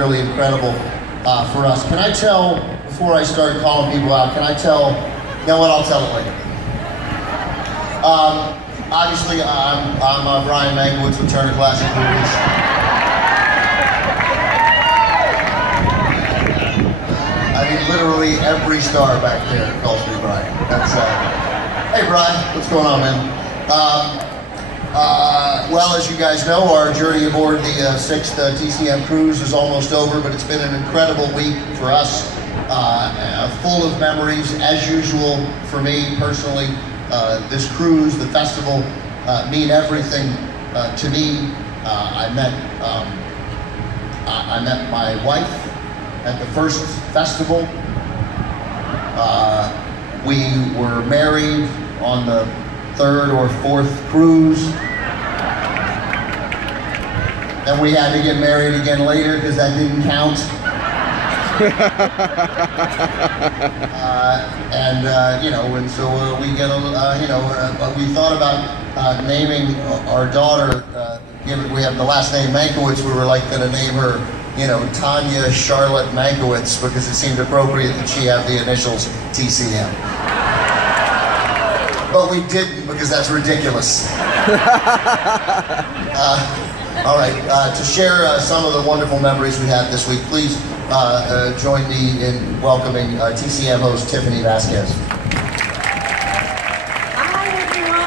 really incredible for us. Can I tell, before I start calling people out, can I tell, you know what, I'll tell it later. Obviously, I'm Brian Mankiewicz with TCM Classic Cruise. I mean, literally every star back there calls me Brian. That's, hey Brian, what's going on, man? Well, as you guys know, our journey aboard the 6th TCM Cruise is almost over, but it's been an incredible week for us, full of memories, as usual for me personally. This cruise, the festival, mean everything to me. I met my wife at the first festival. We were married on the 3rd or 4th cruise. And we had to get married again later because that didn't count. You know, and so we get a, we thought about naming our daughter, given we have the last name Mankiewicz, we were like going to name her, you know, Tanya Charlotte Mankiewicz, because it seemed appropriate that she have the initials TCM. But we didn't, because that's ridiculous. All right, to share some of the wonderful memories we had this week, please join me in welcoming TCM host Tiffany Vasquez. Hi, everyone.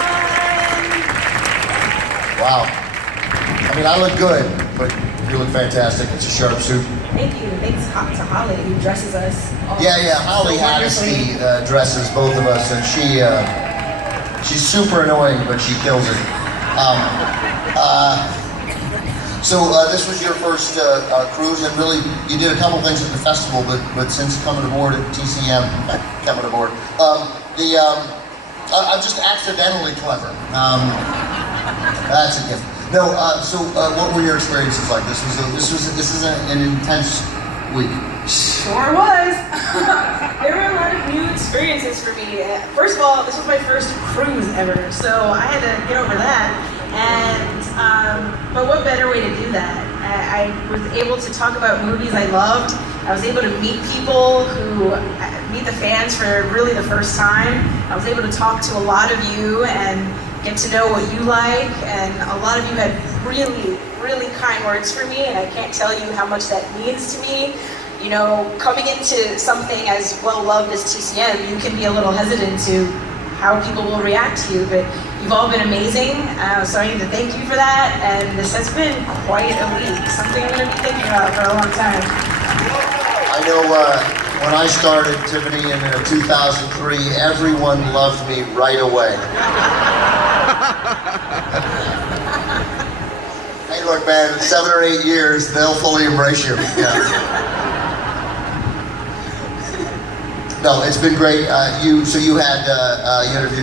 Wow. I mean, I look good, but you look fantastic. It's a sharp suit. Thank you. Thanks to Holly, who dresses us all Yeah, Holly Hannity dresses both of us, and she's super annoying, but she kills it. So this was your first cruise, and really you did a couple things at the festival, but since coming aboard at TCM, I'm just accidentally clever. That's a gift. No, what were your experiences like? This is an intense week. Sure was. There were a lot of new experiences for me. First of all, this was my first cruise ever, so I had to get over that. But what better way to do that? I was able to talk about movies I loved. I was able to meet people meet the fans for really the first time. I was able to talk to a lot of you and get to know what you like, and a lot of you had really, really kind words for me, and I can't tell you how much that means to me. You know, coming into something as well loved as TCM, you can be a little hesitant to how people will react to you, but you've all been amazing, so I need to thank you for that, and this has been quite a week, something I'm going to be thinking about for a long time. I know when I started, Tiffany, in 2003, everyone loved me right away. Hey, look, man, in 7 or 8 years, they'll fully embrace you. Yeah. No, it's been great. You interviewed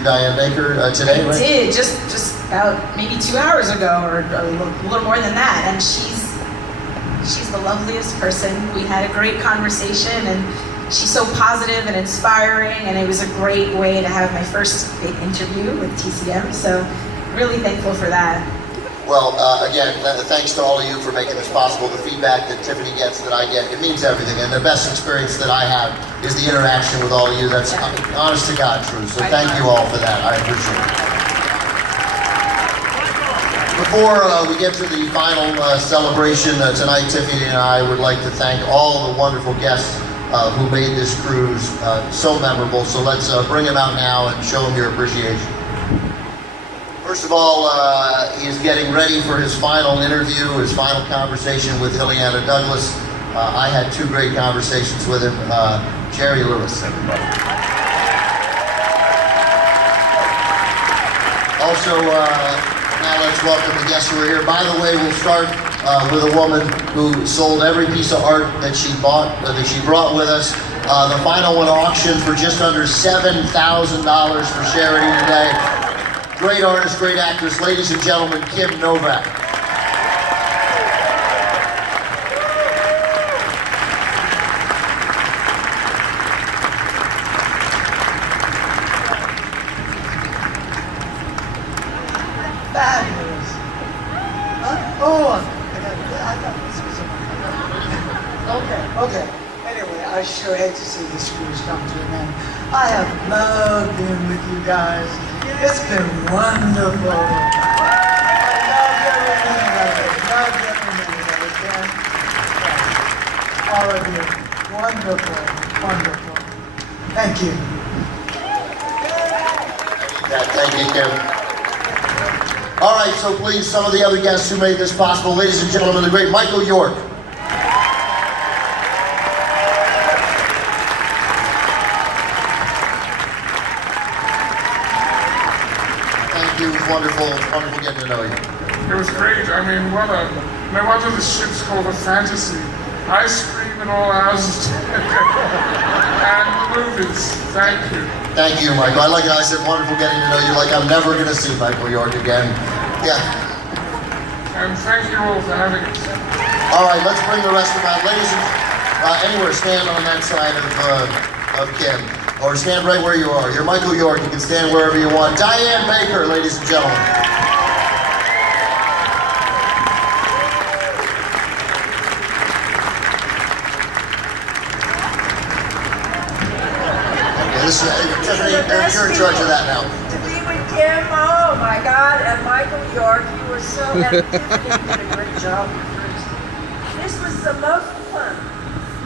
Diane Baker today, right? I did, just about maybe 2 hours ago, or a little more than that, and she's the loveliest person. We had a great conversation, and she's so positive and inspiring, and it was a great way to have my first big interview with TCM, so really thankful for that. Well, again, thanks to all of you for making this possible. The feedback that Tiffany gets, that I get, it means everything. And the best experience that I have is the interaction with all of you. That's honest to God true. So thank you all for that. I appreciate it. Before we get to the final celebration tonight, Tiffany and I would like to thank all the wonderful guests who made this cruise so memorable. So let's bring them out now and show them your appreciation. First of all, he is getting ready for his final interview, his final conversation with Ileana Douglas. I had 2 great conversations with him. Jerry Lewis, everybody. Also, now let's welcome the guests who are here. By the way, we'll start with a woman who sold every piece of art that she bought, that she brought with us. The final one auctioned for just under $7,000 for charity today. Great artist, great actress, ladies and gentlemen, Kim Novak. Fabulous. Oh, I got this. Okay. Anyway, I sure hate to see this cruise come to an end. I have loved being with you guys. It's been wonderful. I love every minute of it. Loved every minute of it, Dan. All of you. Wonderful. Thank you. Yeah, thank you, Kim. All right, so please, some of the other guests who made this possible. Ladies and gentlemen, the great Michael York. Thank you. It was wonderful getting to know you. It was great. I mean, no wonder the ship's called a fantasy. I scream in all houses and the movies. Thank you. Thank you, Michael. I said, wonderful getting to know you. Like I'm never going to see Michael York again. Yeah. And thank you all for having us. All right, let's bring the rest of them out. Ladies and anywhere, stand on that side of Kim. Or stand right where you are. You're Michael York. You can stand wherever you want. Diane Baker, ladies and gentlemen. Tiffany, you're in charge of that now. To be with Kim, oh my God, and Michael York, you were so, and Tiffany did a great job with Cruise. This was the most fun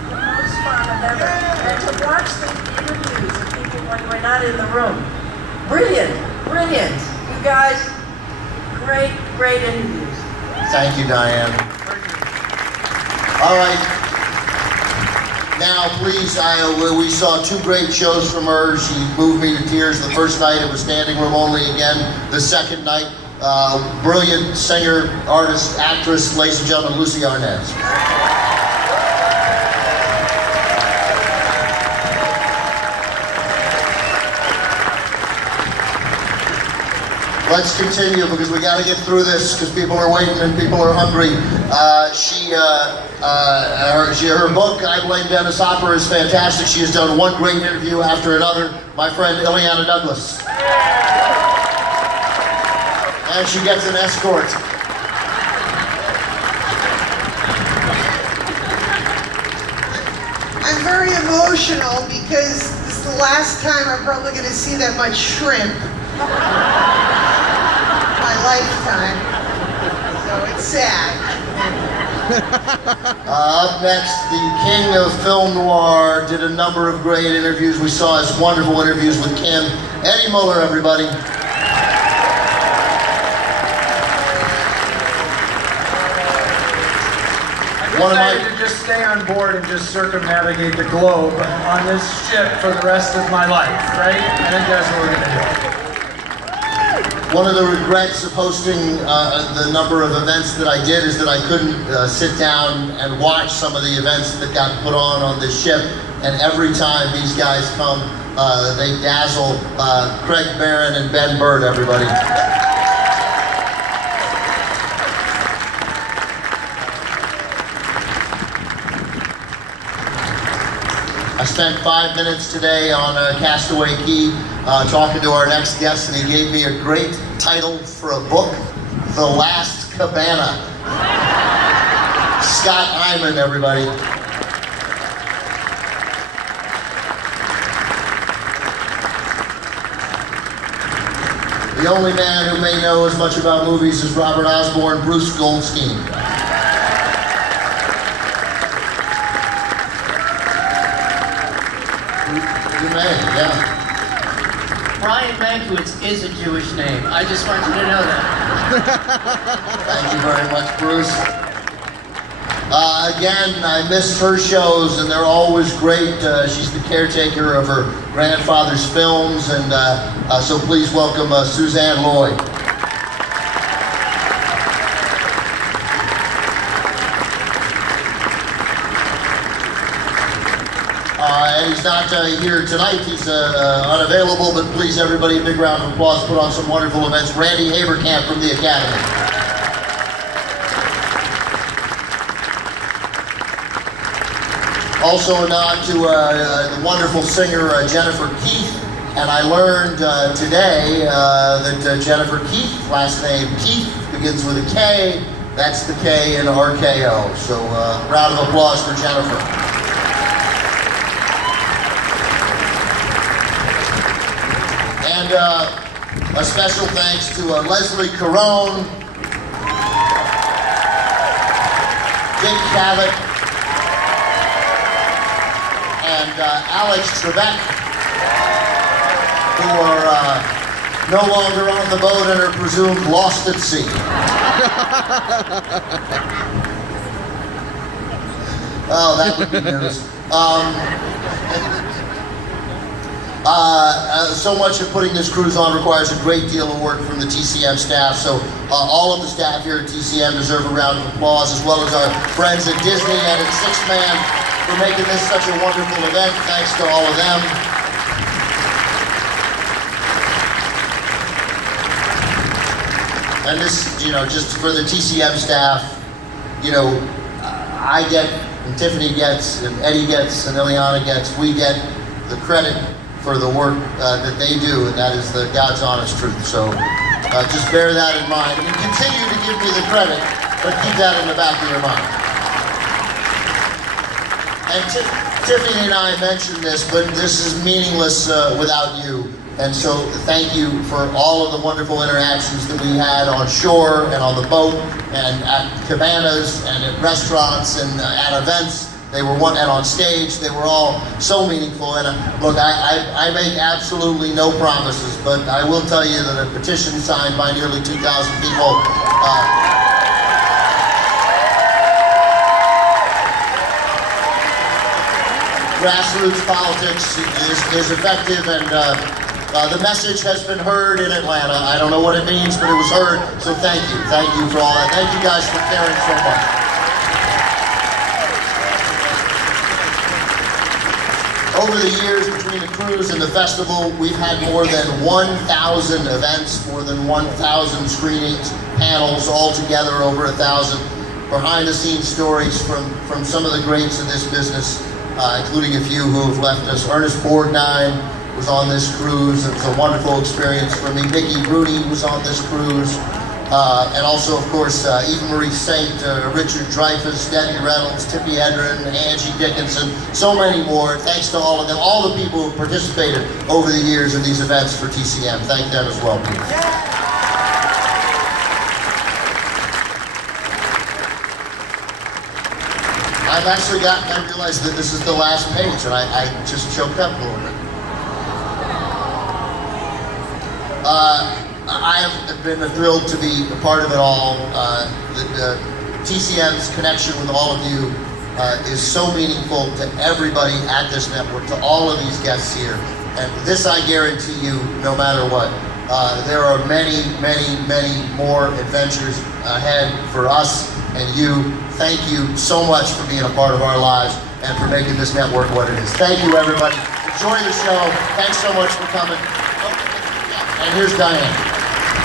I've ever, and to watch the interviews of people when we're not in the room. Brilliant. You guys, great interviews. Thank you, Diane. All right. Now, please, we saw two great shows from her. She moved me to tears. The first night, it was standing room only again. The second night, brilliant singer, artist, actress, ladies and gentlemen, Lucy Arnaz. Let's continue because we got to get through this because people are waiting and people are hungry. Her book, I Blame Dennis Hopper, is fantastic. She has done one great interview after another. My friend Ileana Douglas. And she gets an escort. I'm very emotional because this is the last time I'm probably going to see that much shrimp. My lifetime. So it's sad. Up next, the king of film noir did a number of great interviews. We saw his wonderful interviews with Kim. Eddie Muller, everybody. I decided to just stay on board and just circumnavigate the globe on this ship for the rest of my life, right? I think that's what we're going to do. One of the regrets of hosting the number of events that I did is that I couldn't sit down and watch some of the events that got put on this ship. And every time these guys come, they dazzle. Craig Barron and Ben Bird, everybody. I spent 5 minutes today on Castaway Key talking to our next guest, and he gave me a great title for a book, The Last Cabana. Scott Hyman, everybody. The only man who may know as much about movies as Robert Osborne, Bruce Goldstein. You may, yeah. Brian Mankiewicz is a Jewish name. I just want you to know that. Thank you very much, Bruce. Again, I missed her shows, and they're always great. She's the caretaker of her grandfather's films, and so please welcome Suzanne Lloyd. And he's not here tonight, he's unavailable, but please everybody, a big round of applause, put on some wonderful events. Randy Haberkamp from the Academy. Also a nod to the wonderful singer Jennifer Keith, and I learned today that Jennifer Keith, last name Keith, begins with a K, That's the K in RKO. So round of applause for Jennifer. And a special thanks to Leslie Carone, Dick Cavett, and Alex Trebek, who are no longer on the boat and are presumed lost at sea. Oh, that would be news. So much of putting this cruise on requires a great deal of work from the TCM staff, so all of the staff here at TCM deserve a round of applause, as well as our friends at Disney and at Six Man for making this such a wonderful event. Thanks to all of them. And this, just for the TCM staff, I get, and Tiffany gets, and Eddie gets, and Ileana gets, we get the credit for the work that they do, and that is the God's honest truth. So just bear that in mind. And continue to give me the credit, but keep that in the back of your mind. And Tiffany and I mentioned this, but this is meaningless without you. And so thank you for all of the wonderful interactions that we had on shore and on the boat and at cabanas and at restaurants and at events. They were and on stage. They were all so meaningful. And look, I make absolutely no promises, but I will tell you that a petition signed by nearly 2,000 people grassroots politics is effective, and the message has been heard in Atlanta. I don't know what it means, but it was heard, so thank you. Thank you for all that. Thank you guys for caring so much. Over the years, between the cruise and the festival, we've had more than 1,000 events, more than 1,000 screenings, panels, all together over 1,000. Behind-the-scenes stories from some of the greats of this business, including a few who have left us. Ernest Borgnine was on this cruise. It was a wonderful experience for me. Mickey Rooney was on this cruise. And also, of course, Eva Marie Saint, Richard Dreyfuss, Debbie Reynolds, Tippi Hedren, Angie Dickinson, so many more. Thanks to all of them, all the people who participated over the years in these events for TCM. Thank them as well, please. I've actually I realized that this is the last page, and I just choked up a little bit. I have been thrilled to be a part of it all. TCM's connection with all of you is so meaningful to everybody at this network, to all of these guests here. And this I guarantee you, no matter what. There are many, many, many more adventures ahead for us and you. Thank you so much for being a part of our lives and for making this network what it is. Thank you, everybody. Enjoy the show. Thanks so much for coming. And here's Diane.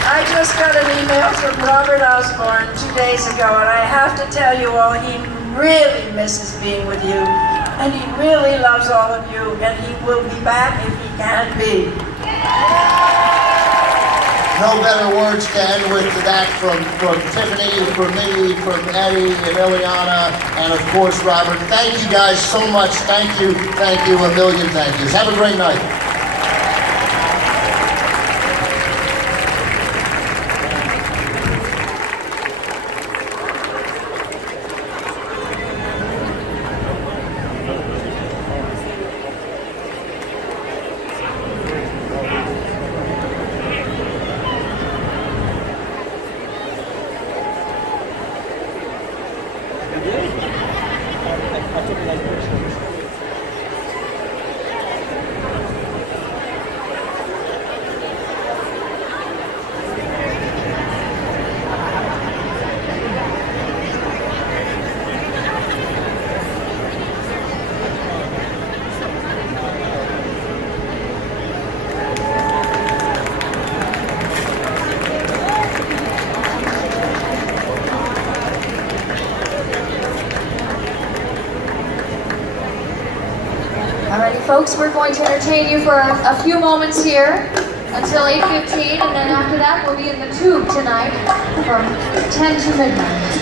I just got an email from Robert Osborne 2 days ago, and I have to tell you all, he really misses being with you, and he really loves all of you, and he will be back if he can be. No better words to end with that from Tiffany, from me, from Eddie and Ileana, and of course Robert. Thank you guys so much. Thank you, a million thank yous. Have a great night. Alrighty, folks, we're going to entertain you for a few moments here. until 8:15, and then after that we'll be in the Tube tonight from 10 to midnight.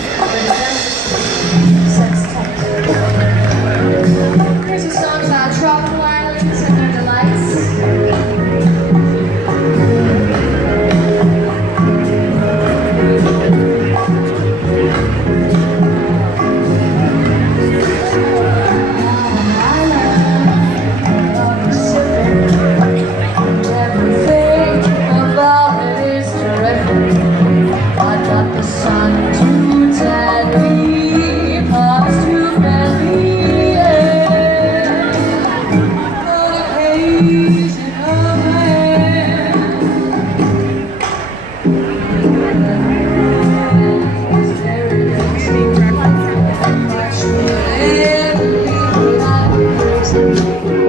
Here's a song about tropical islands and their delights. Thank you.